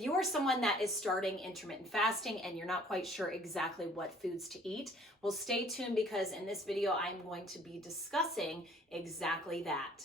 If you are someone that is starting intermittent fasting and you're not quite sure exactly what foods to eat, well, stay tuned because in this video, I'm going to be discussing exactly that.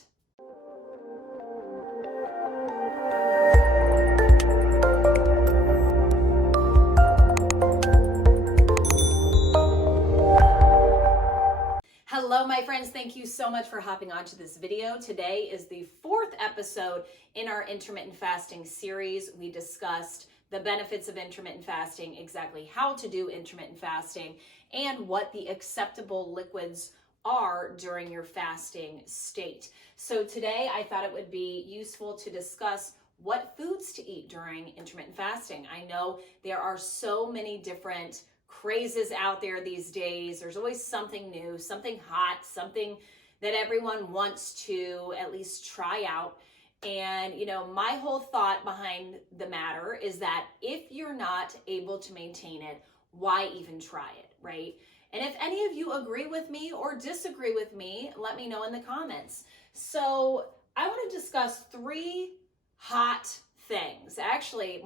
Hello, my friends. Thank you so much for hopping onto this video. Today is the fourth episode in our intermittent fasting series. We discussed the benefits of intermittent fasting, exactly how to do intermittent fasting, and what the acceptable liquids are during your fasting state. So today I thought it would be useful to discuss what foods to eat during intermittent fasting. I know there are so many different crazes out there these days. There's always something new, something hot, something that everyone wants to at least try out. And, my whole thought behind the matter is that if you're not able to maintain it, why even try it, right? And if any of you agree with me or disagree with me, let me know in the comments. So I want to discuss three hot things, actually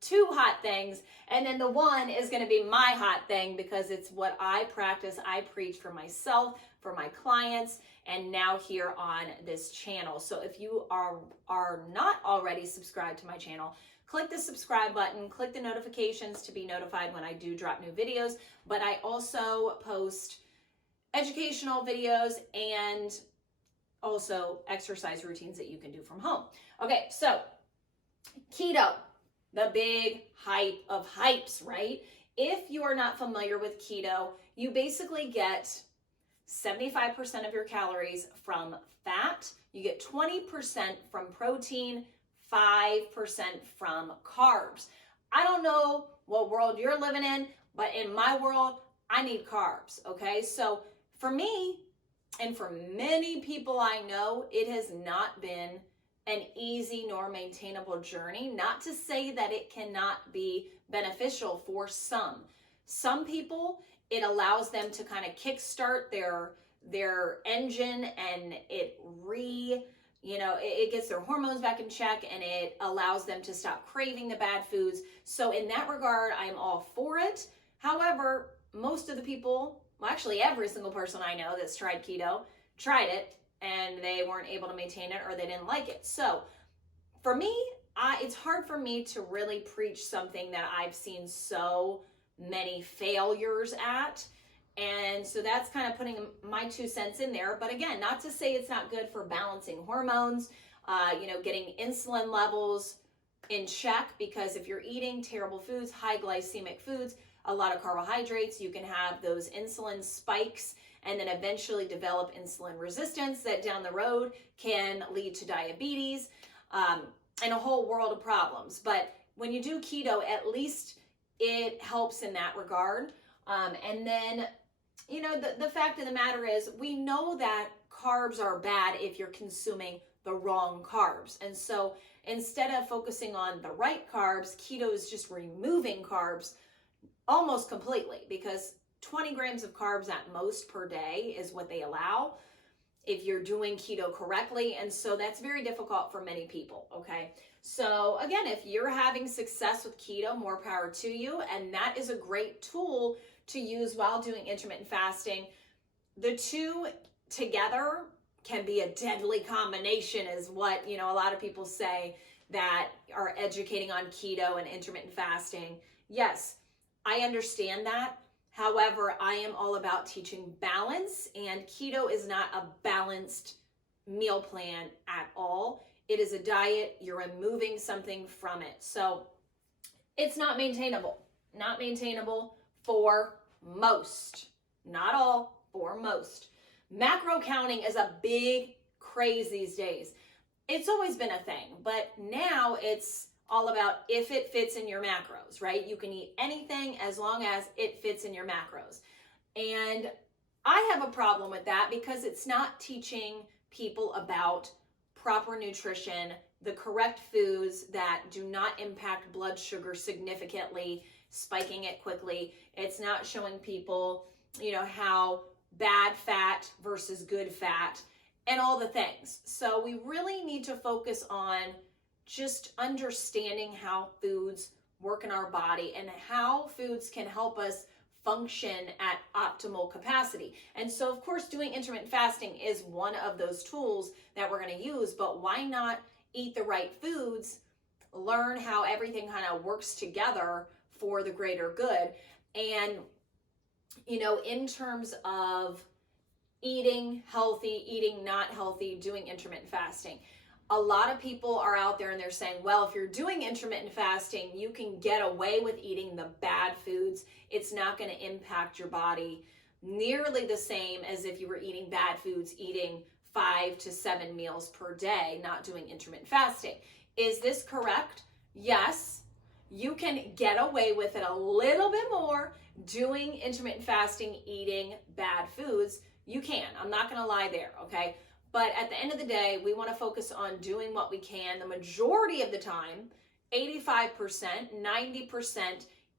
two hot things, and then the one is going to be my hot thing because it's what I practice, I preach for myself, for my clients, and now here on this channel. So if you are not already subscribed to my channel, click the subscribe button, click the notifications to be notified when I do drop new videos. But I also post educational videos and also exercise routines that you can do from home. Okay, so keto. The big hype of hypes, right? If you are not familiar with keto, you basically get 75% of your calories from fat. You get 20% from protein, 5% from carbs. I don't know what world you're living in, but in my world, I need carbs, okay? So for me, and for many people I know, it has not been an easy nor maintainable journey. Not to say that it cannot be beneficial for some. Some people, it allows them to kind of kickstart their engine and it gets their hormones back in check and it allows them to stop craving the bad foods. So in that regard, I'm all for it. However, most of the people, well, actually every single person I know that's tried keto, tried it and they weren't able to maintain it or they didn't like it. So for me, it's hard for me to really preach something that I've seen so many failures at. And so that's kind of putting my 2 cents in there. But again, not to say it's not good for balancing hormones, getting insulin levels in check, because if you're eating terrible foods, high glycemic foods, a lot of carbohydrates, you can have those insulin spikes and then eventually develop insulin resistance that down the road can lead to diabetes and a whole world of problems. But when you do keto, at least it helps in that regard. And then, the fact of the matter is we know that carbs are bad if you're consuming the wrong carbs. And so instead of focusing on the right carbs, keto is just removing carbs almost completely, because 20 grams of carbs at most per day is what they allow if you're doing keto correctly. And so that's very difficult for many people, okay? So again, if you're having success with keto, more power to you. And that is a great tool to use while doing intermittent fasting. The two together can be a deadly combination is what, a lot of people say that are educating on keto and intermittent fasting. Yes, I understand that. However, I am all about teaching balance, and keto is not a balanced meal plan at all. It is a diet. You're removing something from it. So it's not maintainable. Not maintainable for most. Not all, for most. Macro counting is a big craze these days. It's always been a thing, but now it's all about if it fits in your macros, right? You can eat anything as long as it fits in your macros. And I have a problem with that because it's not teaching people about proper nutrition, the correct foods that do not impact blood sugar significantly, spiking it quickly. It's not showing people, how bad fat versus good fat and all the things. So we really need to focus on just understanding how foods work in our body and how foods can help us function at optimal capacity. And so, of course, doing intermittent fasting is one of those tools that we're going to use, but why not eat the right foods, learn how everything kind of works together for the greater good? And, you know, in terms of eating healthy, eating not healthy, doing intermittent fasting, a lot of people are out there and they're saying, well, if you're doing intermittent fasting, you can get away with eating the bad foods. It's not going to impact your body nearly the same as if you were eating bad foods, eating 5 to 7 meals per day, not doing intermittent fasting. Is this correct? Yes. You can get away with it a little bit more doing intermittent fasting, eating bad foods. You can. I'm not going to lie there, okay? But at the end of the day, we want to focus on doing what we can. The majority of the time, 85%, 90%,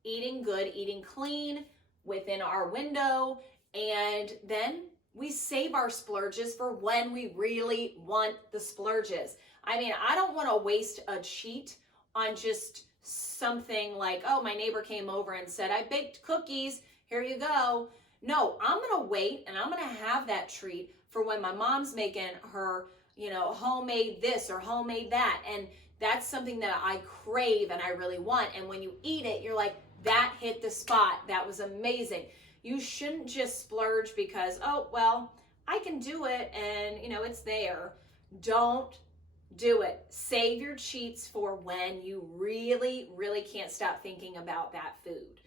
eating good, eating clean within our window. And then we save our splurges for when we really want the splurges. I mean, I don't want to waste a cheat on just something like, oh, my neighbor came over and said, I baked cookies, here you go. No, I'm going to wait and I'm going to have that treat for when my mom's making her, you know, homemade this or homemade that. And that's something that I crave and I really want. And when you eat it, you're like, that hit the spot. That was amazing. You shouldn't just splurge because, oh, well, I can do it and, you know, it's there. Don't do it. Save your cheats for when you really, really can't stop thinking about that food.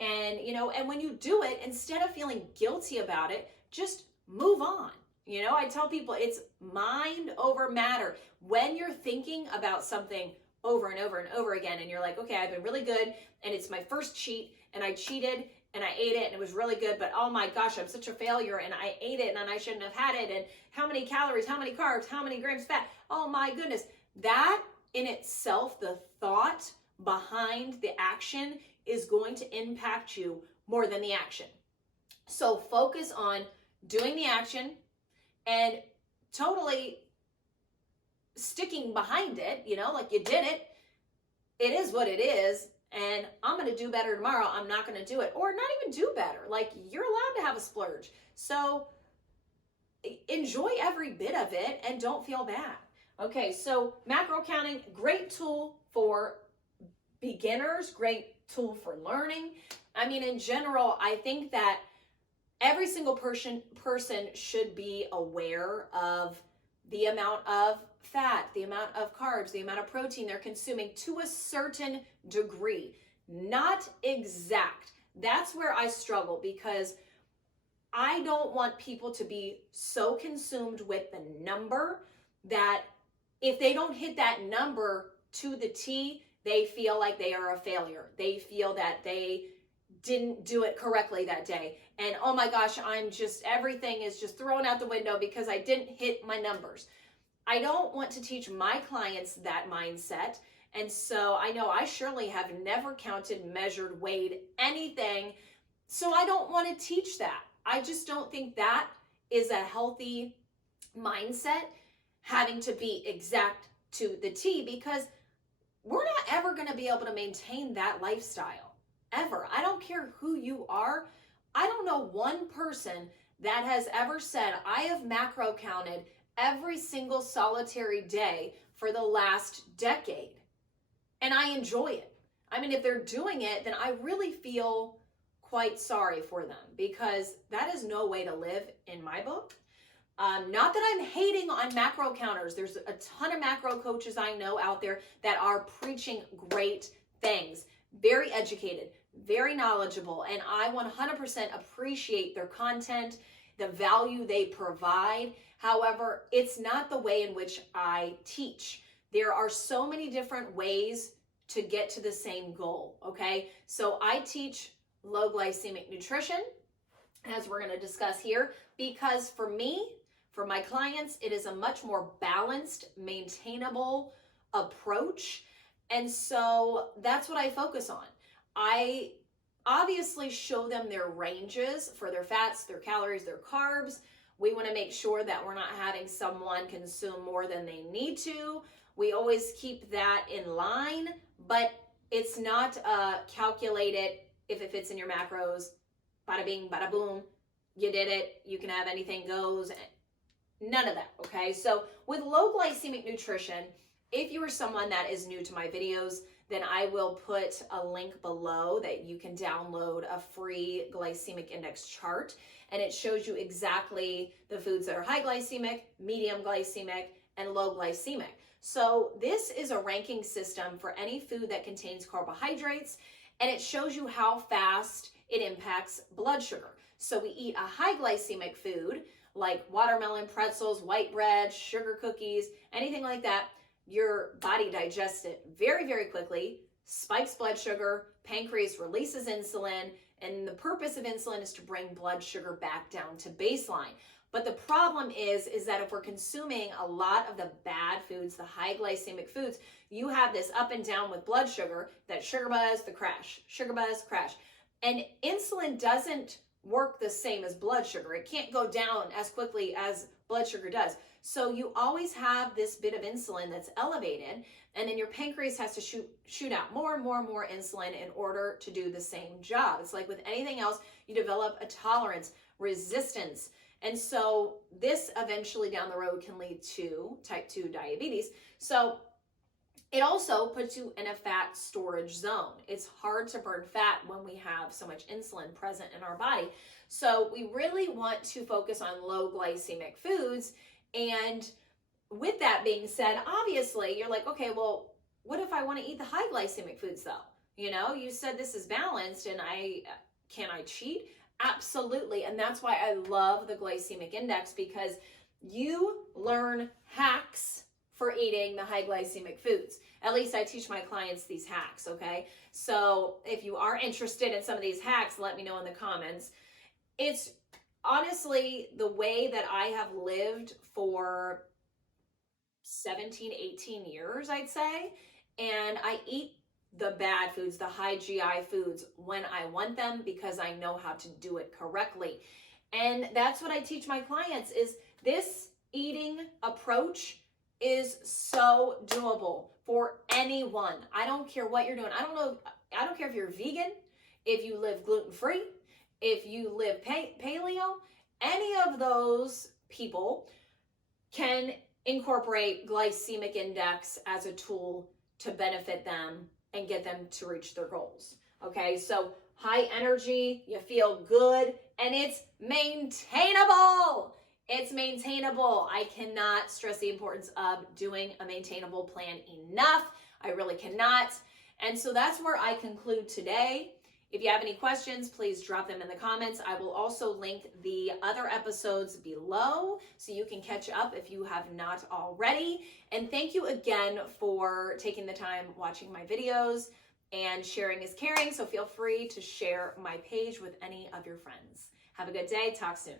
And, you know, and when you do it, instead of feeling guilty about it, just move on. You know, I tell people it's mind over matter. When you're thinking about something over and over and over again, and you're like, okay, I've been really good, and it's my first cheat, and I cheated, and I ate it, and it was really good, but oh my gosh, I'm such a failure, and I ate it, and I shouldn't have had it, and how many calories, how many carbs, how many grams fat, oh my goodness. That in itself, the thought behind the action is going to impact you more than the action. So focus on doing the action and totally sticking behind it, you know, like you did it. It is what it is. And I'm going to do better tomorrow. I'm not going to do it, or not even do better. Like, you're allowed to have a splurge. So enjoy every bit of it and don't feel bad. Okay, so macro counting, great tool for beginners, great tool for learning. I mean, in general, I think that every single person should be aware of the amount of fat, the amount of carbs, the amount of protein they're consuming to a certain degree, not exact. That's where I struggle, because I don't want people to be so consumed with the number that if they don't hit that number to the T, they feel like they are a failure. They feel that they didn't do it correctly that day. And oh my gosh, everything is just thrown out the window because I didn't hit my numbers. I don't want to teach my clients that mindset. And so I know I surely have never counted, measured, weighed anything. So I don't want to teach that. I just don't think that is a healthy mindset, having to be exact to the T, because we're not ever going to be able to maintain that lifestyle, ever. I don't care who you are. I don't know one person that has ever said, I have macro counted every single solitary day for the last decade, and I enjoy it. I mean, if they're doing it, then I really feel quite sorry for them, because that is no way to live in my book. Not that I'm hating on macro counters. There's a ton of macro coaches I know out there that are preaching great things, very educated, very knowledgeable, and I 100% appreciate their content, the value they provide. However, it's not the way in which I teach. There are so many different ways to get to the same goal, okay? So I teach low glycemic nutrition, as we're going to discuss here, because for me, for my clients, it is a much more balanced, maintainable approach. And so that's what I focus on. I obviously show them their ranges for their fats, their calories, their carbs. We want to make sure that we're not having someone consume more than they need to. we always keep that in line, but it's not calculated if it fits in your macros, bada bing, bada boom, you did it, you can have anything goes, none of that, okay? So with low glycemic nutrition, if you are someone that is new to my videos, then I will put a link below that you can download a free glycemic index chart, and it shows you exactly the foods that are high glycemic, medium glycemic, and low glycemic. So this is a ranking system for any food that contains carbohydrates, and it shows you how fast it impacts blood sugar. So we eat a high glycemic food like watermelon, pretzels, white bread, sugar cookies, anything like that. Your body digests it very, very quickly, spikes blood sugar, pancreas releases insulin, and the purpose of insulin is to bring blood sugar back down to baseline. But the problem is that if we're consuming a lot of the bad foods, the high glycemic foods, you have this up and down with blood sugar, that sugar buzz, the crash, sugar buzz, crash. And insulin doesn't work the same as blood sugar. It can't go down as quickly as blood sugar does. So you always have this bit of insulin that's elevated, and then your pancreas has to shoot out more and more and more insulin in order to do the same job. It's like with anything else, you develop a tolerance, resistance. And so this eventually down the road can lead to type 2 diabetes. So it also puts you in a fat storage zone. It's hard to burn fat when we have so much insulin present in our body. So we really want to focus on low glycemic foods. And with that being said, obviously you're like, okay, well, what if I want to eat the high glycemic foods though? You know, you said this is balanced, and can I cheat? Absolutely. And that's why I love the glycemic index, because you learn hacks for eating the high glycemic foods. At least I teach my clients these hacks, okay? So if you are interested in some of these hacks, let me know in the comments. It's honestly the way that I have lived for 17, 18 years, I'd say. And I eat the bad foods, the high GI foods when I want them, because I know how to do it correctly. And that's what I teach my clients, is this eating approach is so doable for anyone. I don't care what you're doing. I don't care if you're vegan, if you live gluten-free, if you live paleo, any of those people can incorporate glycemic index as a tool to benefit them and get them to reach their goals. Okay, so high energy, you feel good, and it's maintainable. It's maintainable. I cannot stress the importance of doing a maintainable plan enough. I really cannot. And so that's where I conclude today. If you have any questions, please drop them in the comments. I will also link the other episodes below so you can catch up if you have not already. And thank you again for taking the time watching my videos, and sharing is caring. So feel free to share my page with any of your friends. Have a good day. Talk soon.